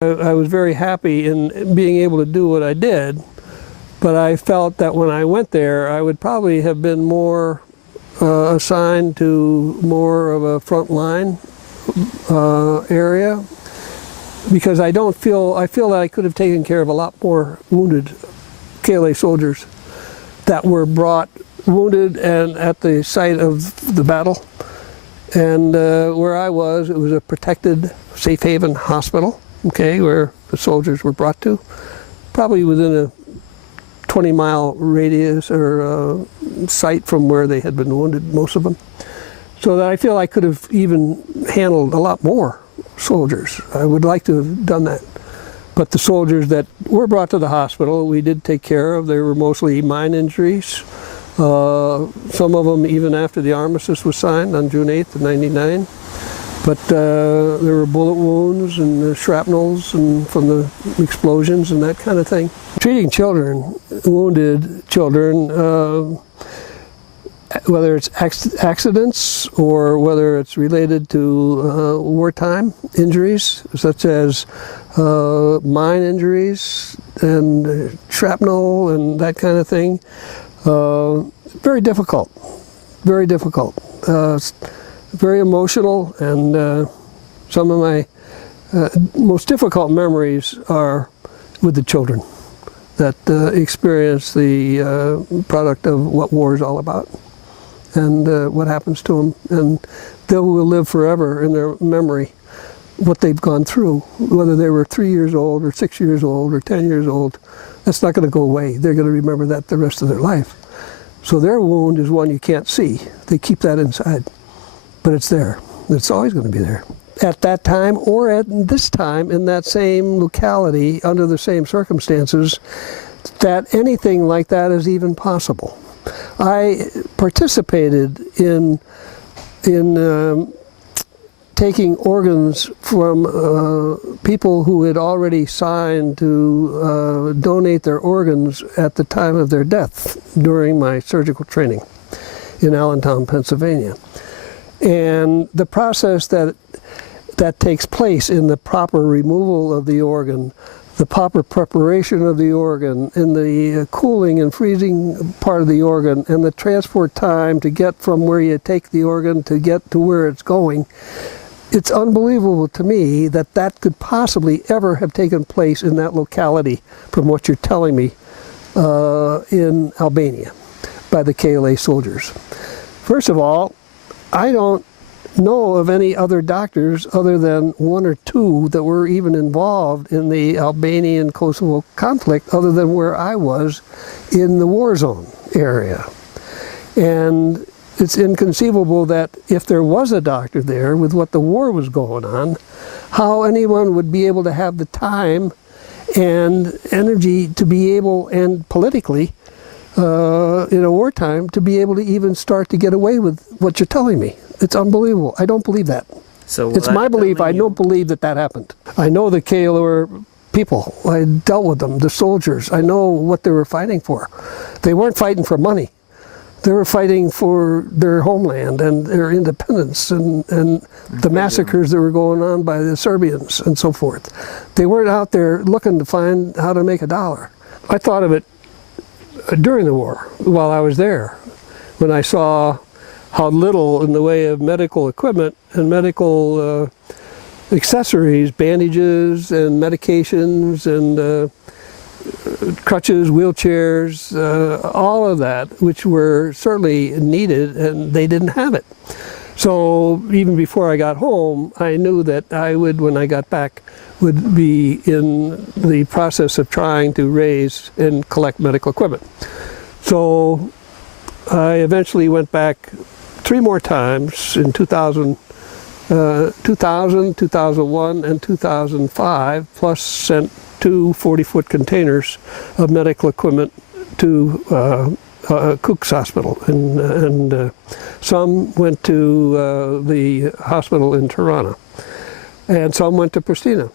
I was very happy in being able to do what I did, but I felt that when I went there, I would probably have been more assigned to more of a frontline area, because I feel that I could have taken care of a lot more wounded KLA soldiers that were brought wounded and at the site of the battle. And where I was, it was a protected safe haven hospital, okay, where the soldiers were brought to, probably within a 20-mile radius or site from where they had been wounded, most of them. So that I feel I could have even handled a lot more soldiers. I would like to have done that. But the soldiers that were brought to the hospital, we did take care of. They were mostly mine injuries. Some of them even after the armistice was signed on June 8th of '99. But there were bullet wounds and shrapnels and from the explosions and that kind of thing. Treating children, wounded children, whether it's accidents or whether it's related to wartime injuries, such as mine injuries and shrapnel and that kind of thing, very difficult, very difficult. Very emotional, and some of my most difficult memories are with the children that experience the product of what war is all about and what happens to them. And they will live forever in their memory what they've gone through, whether they were 3 years old or 6 years old or 10 years old. That's not going to go away. They're going to remember that the rest of their life. So their wound is one you can't see. They keep that inside. But it's there. It's always going to be there. At that time or at this time in that same locality under the same circumstances, that anything like that is even possible. I participated in taking organs from people who had already signed to donate their organs at the time of their death during my surgical training in Allentown, Pennsylvania. And the process that takes place in the proper removal of the organ, the proper preparation of the organ, and the cooling and freezing part of the organ, and the transport time to get from where you take the organ to get to where it's going, it's unbelievable to me that that could possibly ever have taken place in that locality, from what you're telling me, in Albania by the KLA soldiers. First of all, I don't know of any other doctors other than one or two that were even involved in the Albanian-Kosovo conflict other than where I was in the war zone area. And it's inconceivable that if there was a doctor there with what the war was going on, how anyone would be able to have the time and energy to be able, and politically, in a wartime, to be able to even start to get away with what you're telling me. It's unbelievable. I don't believe that. So it's my belief. I don't believe that that happened. I know the KLA people. I dealt with them, the soldiers. I know what they were fighting for. They weren't fighting for money. They were fighting for their homeland and their independence and the massacres that were going on by the Serbians and so forth. They weren't out there looking to find how to make a dollar. I thought of it during the war, while I was there, when I saw how little in the way of medical equipment and medical accessories, bandages and medications and crutches, wheelchairs, all of that, which were certainly needed, and they didn't have it. So even before I got home, I knew that I would, when I got back, would be in the process of trying to raise and collect medical equipment. So I eventually went back 3 more times in 2000, 2001, and 2005, plus sent 2 40-foot containers of medical equipment to Cook's Hospital, and some went to the hospital in Tirana, and some went to Pristina.